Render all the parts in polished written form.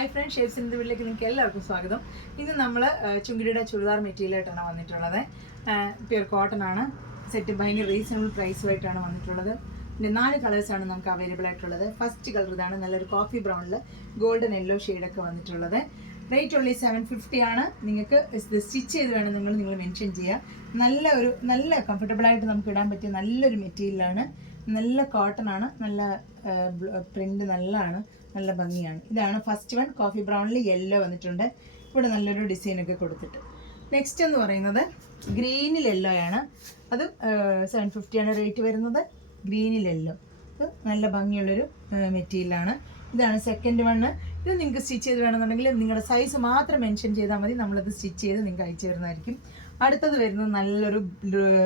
Hi friends, shapes in the വീട്ടിലേക്ക് നിങ്ങൾക്ക് എല്ലാവർക്കും സ്വാഗതം. ഇന്ന് നമ്മൾ ചുങ്കിടിയുടെ ചുരിദാർ മെറ്റീരിയലായിട്ടാണ് വന്നിട്ടുള്ളത്. പ്യുർ കോട്ടൺ ആണ്. സെറ്റ് ഭയങ്കര റീസണബിൾ പ്രൈസുമായിട്ടാണ് വന്നിട്ടുള്ളത്. പിന്നെ 4 കളേഴ്സാണ് നമുക്ക് അവൈലബിൾ ആയിട്ടുള്ളത്. ഫസ്റ്റ് കളർ ഇതാണ്, നല്ലൊരു കോഫി ബ്രൗണിൽ ഗോൾഡൻ യെല്ലോ ഷെയ്ഡൊക്കെ വന്നിട്ടുള്ളത്. റേറ്റ് ഓൺലി 750 ആണ്. നിങ്ങൾക്ക് സ്റ്റിച്ച് ചെയ്ത് വേണം നിങ്ങൾ മെൻഷൻ ചെയ്യുക. നല്ല കംഫർട്ടബിളായിട്ട് നമുക്ക് ഇടാൻ പറ്റിയ നല്ലൊരു മെറ്റീരിയലാണ്. നല്ല കോട്ടൺ ആണ്. നല്ല പ്രിന്റ് നല്ലതാണ്, നല്ല ഭംഗിയാണ്. ഇതാണ് ഫസ്റ്റ് വൺ. കോഫി ബ്രൗണിൽ യെല്ലോ വന്നിട്ടുണ്ട്. ഇവിടെ നല്ലൊരു ഡിസൈനൊക്കെ കൊടുത്തിട്ട്. നെക്സ്റ്റ് എന്ന് പറയുന്നത് ഗ്രീനിൽ യെല്ലോ ആണ്. അത് 750 ആണ് റേറ്റ് വരുന്നത്. ഗ്രീനിൽ യെല്ലോ ഇത് നല്ല ഭംഗിയുള്ളൊരു മെറ്റീരിയലാണ്. ഇതാണ് സെക്കൻഡ് വണ്ണ്. ഇത് നിങ്ങൾക്ക് സ്റ്റിച്ച് ചെയ്ത് വേണമെന്നുണ്ടെങ്കിൽ നിങ്ങളുടെ സൈസ് മാത്രം മെൻഷൻ ചെയ്താൽ മതി. നമ്മളത് സ്റ്റിച്ച് ചെയ്ത് നിങ്ങൾക്ക് അയച്ചു തരുന്നതായിരിക്കും. അടുത്തത് വരുന്നത് നല്ലൊരു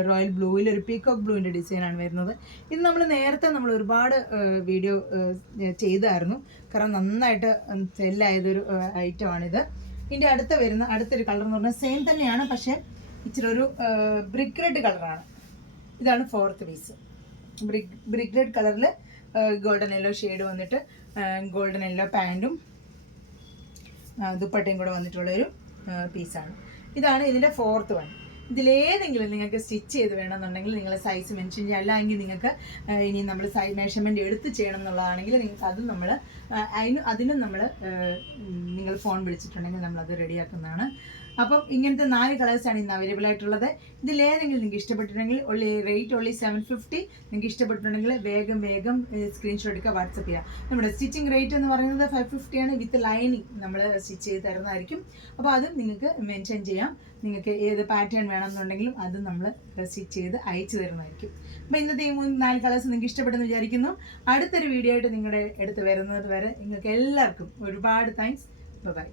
റോയൽ ബ്ലൂവിൽ ഒരു പീകോക്ക് ബ്ലൂവിൻ്റെ ഡിസൈനാണ് വരുന്നത്. ഇത് നേരത്തെ നമ്മൾ ഒരുപാട് വീഡിയോ ചെയ്തായിരുന്നു. കാരണം നന്നായിട്ട് സെല്ലായതൊരു ഐറ്റമാണിത്. ഇതിൻ്റെ അടുത്തൊരു കളർ എന്ന് പറഞ്ഞാൽ സെയിം തന്നെയാണ്, പക്ഷേ ഇച്ചിരി ഒരു ബ്രിക്ക് റെഡ് കളറാണ്. ഇതാണ് ഫോർത്ത് പീസ്. ബ്രിക്ക് റെഡ് കളറിൽ ഗോൾഡൻ യെല്ലോ ഷെയ്ഡ് വന്നിട്ട് ഗോൾഡൻ യെല്ലോ പാൻറ്റും ദുപ്പട്ടയും കൂടെ വന്നിട്ടുള്ളൊരു പീസാണ്. ഇതാണ് ഇതിൻ്റെ ഫോർത്ത് വൺ. ഇതിലേതെങ്കിലും നിങ്ങൾക്ക് സ്റ്റിച്ച് ചെയ്ത് വേണമെന്നുണ്ടെങ്കിൽ നിങ്ങൾ സൈസ് മെൻഷൻ ചെയ്യുക. അല്ലെങ്കിൽ നിങ്ങൾക്ക് ഇനി നമ്മൾ മെഷർമെൻറ്റ് എടുത്ത് ചെയ്യണം എന്നുള്ളതാണെങ്കിൽ നിങ്ങൾക്ക് അതും അതിനും നിങ്ങൾ ഫോൺ വിളിച്ചിട്ടുണ്ടെങ്കിൽ നമ്മളത് റെഡിയാക്കുന്നതാണ്. അപ്പം ഇങ്ങനത്തെ 4 കളേഴ്സാണ് ഇന്ന് അവൈലബിൾ ആയിട്ടുള്ളത്. ഇതിലേതെങ്കിലും നിങ്ങൾക്ക് ഇഷ്ടപ്പെട്ടിട്ടുണ്ടെങ്കിൽ റേറ്റ് ഓൺലി 750. നിങ്ങൾക്ക് ഇഷ്ടപ്പെട്ടിട്ടുണ്ടെങ്കിൽ വേഗം സ്ക്രീൻഷോട്ട് എടുക്കുക, വാട്സപ്പ് ചെയ്യുക. നമ്മുടെ സ്റ്റിച്ചിങ് റേറ്റ് എന്ന് പറയുന്നത് 550 ആണ്. വിത്ത് ലൈനിങ് നമ്മൾ സ്റ്റിച്ച് ചെയ്ത് തരുന്നതായിരിക്കും. അപ്പോൾ അതും നിങ്ങൾക്ക് മെൻഷൻ ചെയ്യാം. നിങ്ങൾക്ക് ഏത് പാറ്റേൺ വേണമെന്നുണ്ടെങ്കിലും അതും നമ്മൾ സ്റ്റിച്ച് ചെയ്ത് അയച്ചു തരുന്നതായിരിക്കും. അപ്പോൾ ഇന്നത്തെ ഈ 4 കളേഴ്സ് നിങ്ങൾക്ക് ഇഷ്ടപ്പെടുന്നു വിചാരിക്കുന്നു. അടുത്തൊരു വീഡിയോ ആയിട്ട് നിങ്ങളുടെ അടുത്ത് വരുന്നത് വരെ നിങ്ങൾക്ക് എല്ലാവർക്കും ഒരുപാട് താങ്ക്സ്. ബൈ.